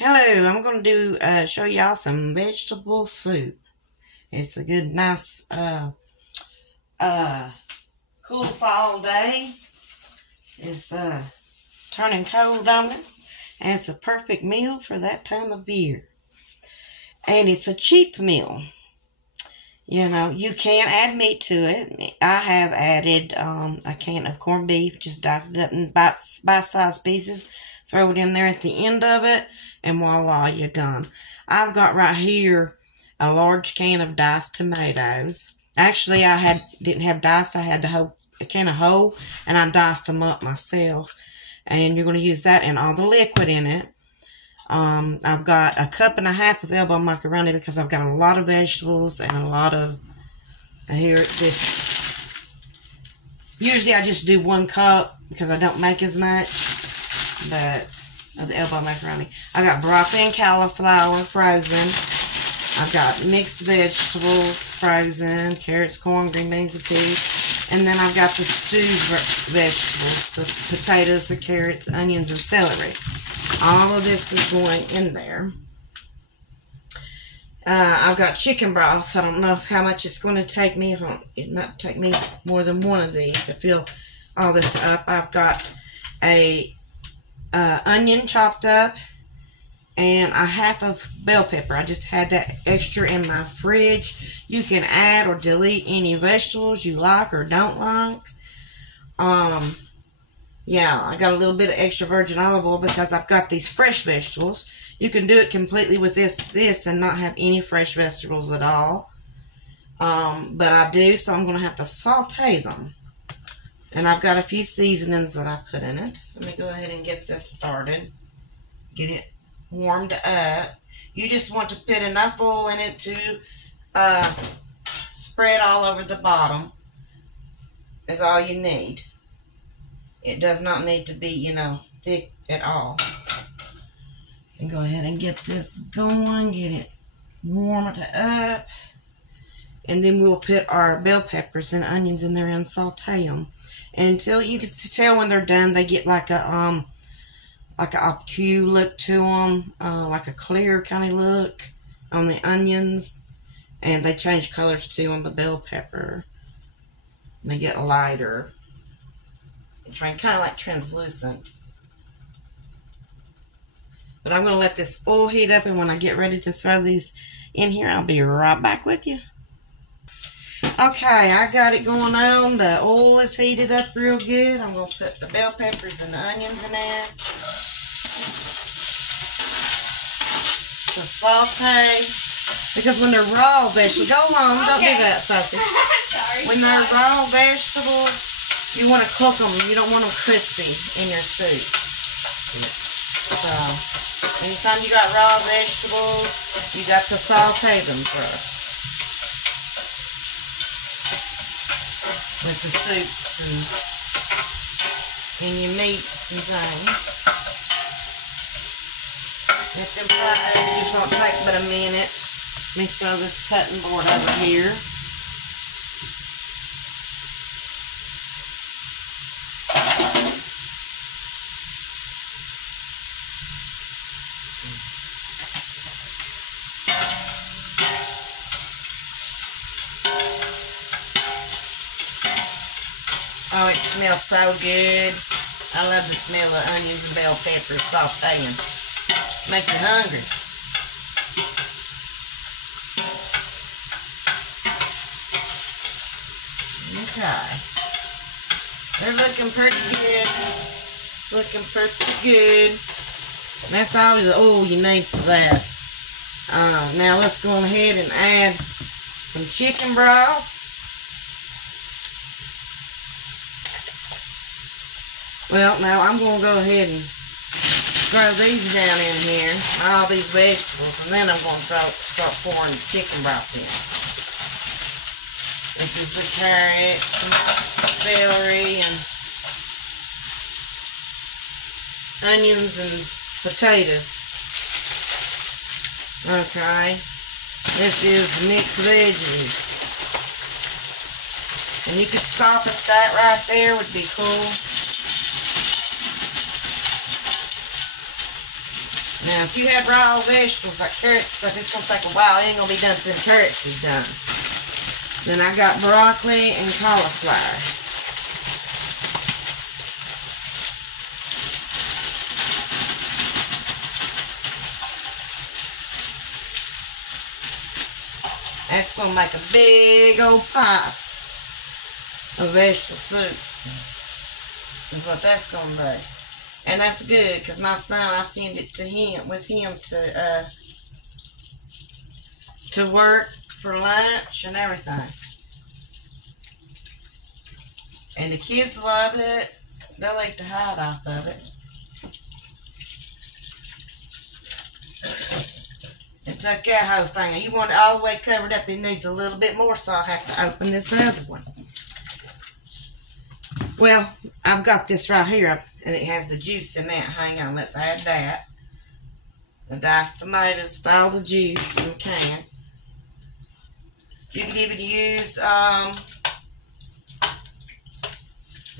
Hello, I'm going to show y'all some vegetable soup. It's a good, nice, cool fall day. It's turning cold on us, and it's a perfect meal for that time of year. And it's a cheap meal. You know, you can add meat to it. I have added a can of corned beef, just diced it up in bite-sized pieces. Throw it in there at the end of it, and voila, you're done. I've got right here a large can of diced tomatoes. Actually, I didn't have diced. I had a can of whole, and I diced them up myself. And you're going to use that and all the liquid in it. I've got 1.5 cups of elbow macaroni because I've got a lot of vegetables and a lot of usually I just do 1 cup because I don't make as much, but of the elbow macaroni. I've got broccoli and cauliflower frozen. I've got mixed vegetables frozen, carrots, corn, green beans, and peas. And then I've got the stewed vegetables, the potatoes, the carrots, onions, and celery. All of this is going in there. I've got chicken broth. I don't know how much it's going to take me. It might take me more than one of these to fill all this up. I've got a onion chopped up and 1/2 of bell pepper. I just had that extra in my fridge. You can add or delete any vegetables you like or don't like. Yeah, I got a little bit of extra virgin olive oil because I've got these fresh vegetables. You can do it completely with this and not have any fresh vegetables at all. But I do, so I'm going to have to saute them. And I've got a few seasonings that I put in it. Let me go ahead and get this started. Get it warmed up. You just want to put enough oil in it to spread all over the bottom. Is all you need. It does not need to be, you know, thick at all. And go ahead and get this going. Get it warmed up. And then we'll put our bell peppers and onions in there and saute them. Until you can tell when they're done, they get like a obscure look to them, like a clear kind of look on the onions, and they change colors too on the bell pepper. And they get lighter, and kind of like translucent. But I'm going to let this oil heat up, and when I get ready to throw these in here, I'll be right back with you. Okay, I got it going on. The oil is heated up real good. I'm going to put the bell peppers and the onions in there. The saute. Because when they're raw vegetables, go on, don't do that, Sophie. Sorry. When they're raw vegetables, you want to cook them. You don't want them crispy in your soup. So, anytime you got raw vegetables, you got to saute them first. With the soups and your meats and things. Let them fry. It just won't take but a minute. Let me throw this cutting board over here. Oh, it smells so good. I love the smell of onions and bell peppers sauteing. Make you hungry. Okay. They're looking pretty good. Looking pretty good. That's all the oil you need for that. Now let's go ahead and add some chicken broth. Well, now I'm going to go ahead and throw these down in here, all these vegetables, and then I'm going to start pouring the chicken broth in. This is the carrots and celery and onions and potatoes. Okay. This is mixed veggies. And you could stop at that right there, would be cool. Now, if you have raw vegetables like carrots and stuff, it's going to take a while. It ain't going to be done until the carrots is done. Then I got broccoli and cauliflower. That's going to make a big old pot of vegetable soup. Is what that's going to be. And that's good, because my son, I send it to him, with him to work for lunch and everything. And the kids love it. They'll eat the hide off of it. It took that whole thing. You want it all the way covered up, it needs a little bit more, so I'll have to open this other one. Well, I've got this right here, and it has the juice in that. Hang on, let's add that. The diced tomatoes with all the juice in the can. You could even use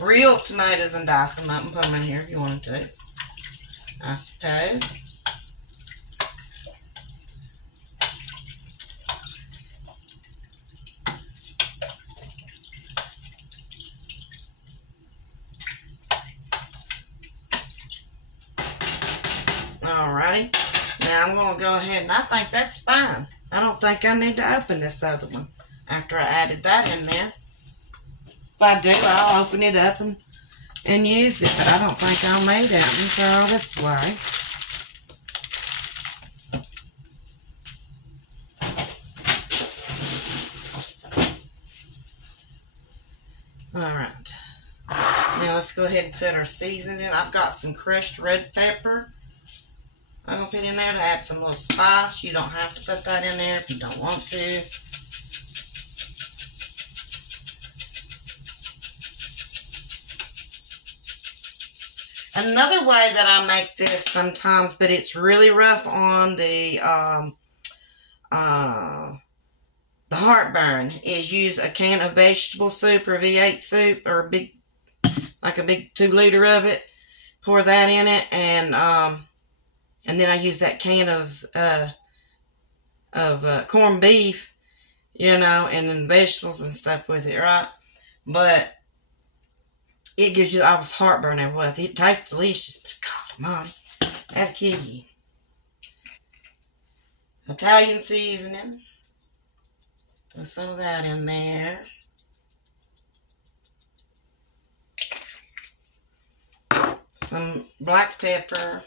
real tomatoes and dice them up and put them in here if you wanted to, I suppose. Alrighty, now I'm going to go ahead, and I think that's fine. I don't think I need to open this other one after I added that in there. If I do, I'll open it up and use it, but I don't think I'll need it and throw this away. Alright, now let's go ahead and put our seasoning in. I've got some crushed red pepper. I'm going to put in there to add some little spice. You don't have to put that in there if you don't want to. Another way that I make this sometimes, but it's really rough on the heartburn, is use a can of vegetable soup or V8 soup, or a big 2-liter of it. Pour that in it, and then I use that can of corned beef, you know, and then vegetables and stuff with it, right? But it gives you, I was heartburn, it was. It tastes delicious, but God, Mom, that'll kill you. Italian seasoning. Throw some of that in there. Some black pepper.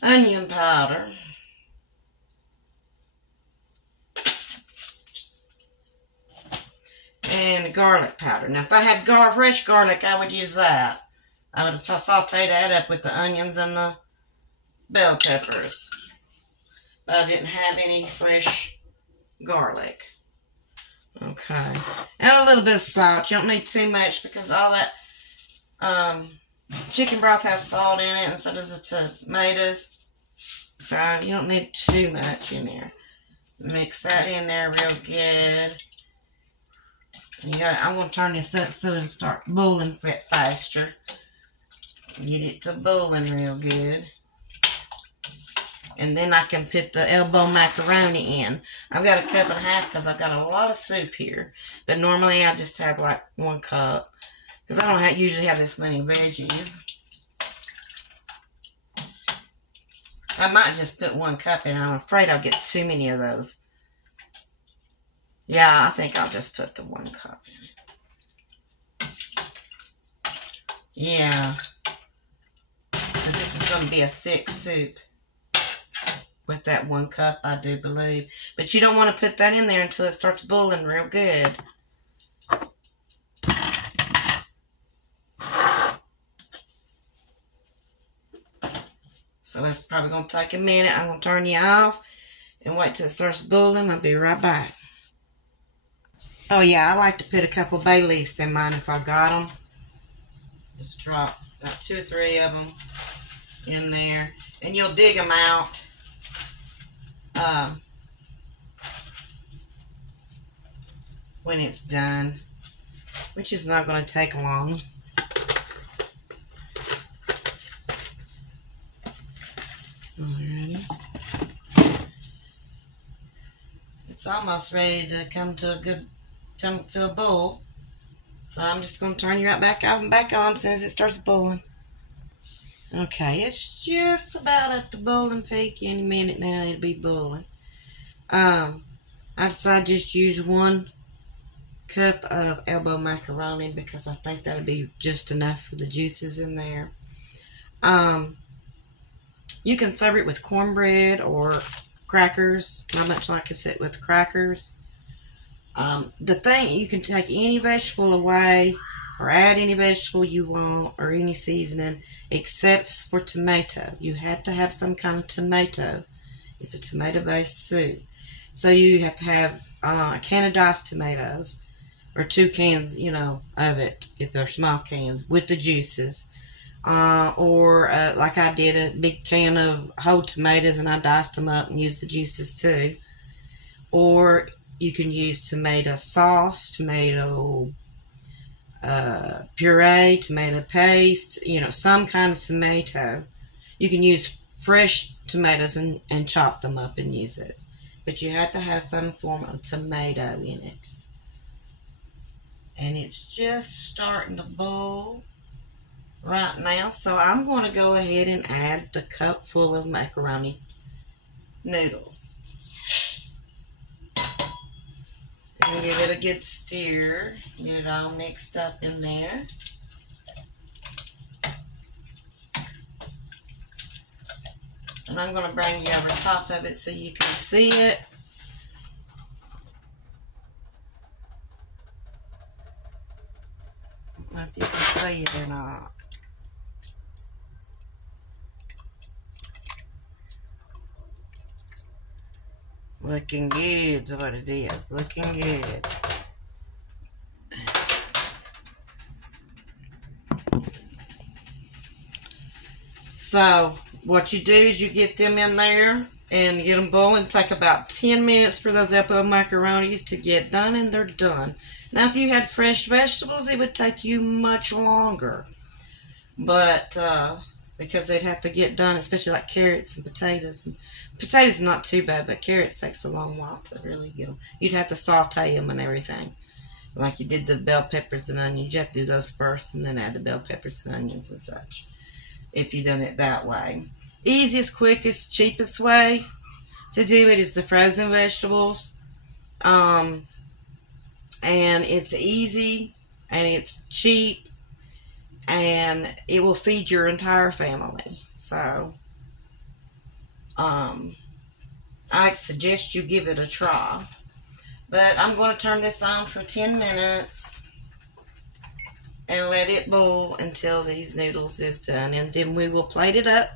Onion powder. And garlic powder. Now, if I had fresh garlic, I would use that. I would have sauteed that up with the onions and the bell peppers. But I didn't have any fresh garlic. Okay. And a little bit of salt. You don't need too much, because all that chicken broth has salt in it, and so does the tomatoes. So you don't need too much in there. Mix that in there real good. I'm going to turn this up so it'll start boiling faster. Get it to boiling real good. And then I can put the elbow macaroni in. I've got a cup and a half because I've got a lot of soup here. But normally I just have like 1 cup. Because I don't usually have this many veggies. I might just put 1 cup in. I'm afraid I'll get too many of those. Yeah, I think I'll just put the 1 cup in it. Yeah. Because this is going to be a thick soup. With that 1 cup, I do believe. But you don't want to put that in there until it starts boiling real good. So that's probably going to take a minute. I'm going to turn you off and wait till it starts boiling. I'll be right back. Oh yeah, I like to put a couple bay leaves in mine if I got them. Just drop about 2 or 3 of them in there. And you'll dig them out. When it's done. which is not going to take long. Alrighty. It's almost ready to come to a boil. So I'm just going to turn you right back off and back on as soon as it starts boiling. Okay, it's just about at the boiling peak. Any minute now it'll be boiling. I decided just to use 1 cup of elbow macaroni because I think that'll be just enough for the juices in there. You can serve it with cornbread or crackers. I much like it with crackers. The thing, you can take any vegetable away or add any vegetable you want or any seasoning except for tomato. You have to have some kind of tomato. It's a tomato-based soup. So you have to have a can of diced tomatoes or 2 cans, of it if they're small cans with the juices. Or like I did, a big can of whole tomatoes and I diced them up and used the juices too. Or you can use tomato sauce, tomato puree, tomato paste, some kind of tomato. You can use fresh tomatoes and chop them up and use it. But you have to have some form of tomato in it. And it's just starting to boil right now. So I'm going to go ahead and add the cup full of macaroni noodles. And give it a good stir. Get it all mixed up in there. And I'm going to bring you over top of it so you can see it. I don't know if you can see it or not. Looking good is what it is. Looking good. So, what you do is you get them in there and get them boiling. Take about 10 minutes for those elbow macaronis to get done, and they're done. Now, if you had fresh vegetables, it would take you much longer. But, because they'd have to get done, especially like carrots and potatoes. And potatoes are not too bad, but carrots takes a long while to really get them. You'd have to saute them and everything. Like you did the bell peppers and onions. You have to do those first and then add the bell peppers and onions and such. If you done it that way. Easiest, quickest, cheapest way to do it is the frozen vegetables. And it's easy and it's cheap. And it will feed your entire family. So, I suggest you give it a try. But I'm going to turn this on for 10 minutes and let it boil until these noodles is done. And then we will plate it up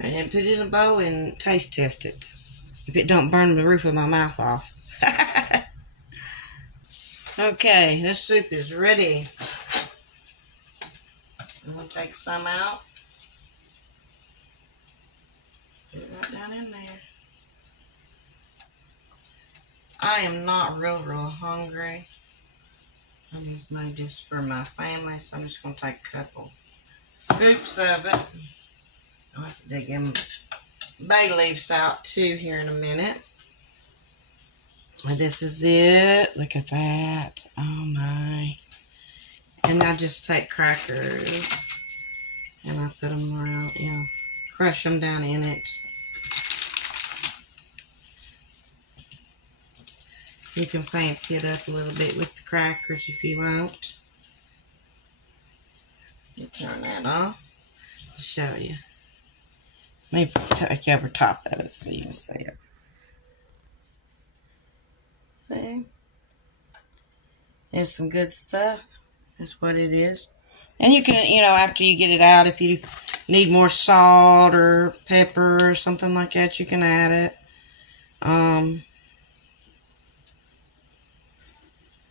and put it in a bowl and taste test it. If it don't burn the roof of my mouth off. Okay, this soup is ready. I'm going to take some out. Put it right down in there. I am not real hungry. I just made this for my family, so I'm just going to take a couple scoops of it. I'll have to dig them bay leaves out too here in a minute. And this is it. Look at that. Oh my. And I just take crackers and I put them around, crush them down in it. You can fancy it up a little bit with the crackers if you want. You turn that off. I'll show you. Let me take over top of it so you can see it. See? It's some good stuff. That's what it is. And you can, after you get it out, if you need more salt or pepper or something like that, you can add it.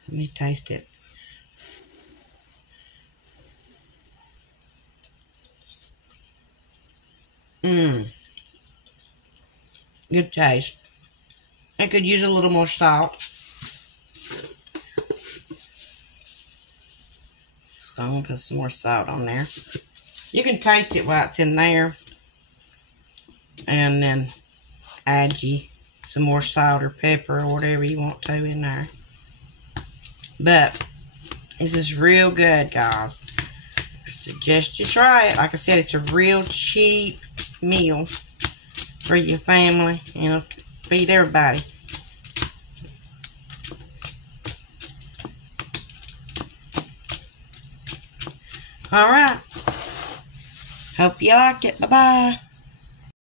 Let me taste it. Good taste. I could use a little more salt. So I'm going to put some more salt on there. You can taste it while it's in there. And then add you some more salt or pepper or whatever you want to in there. But this is real good, guys. I suggest you try it. Like I said, it's a real cheap meal for your family. You know, feed everybody. Alright. Hope you like it. Bye-bye.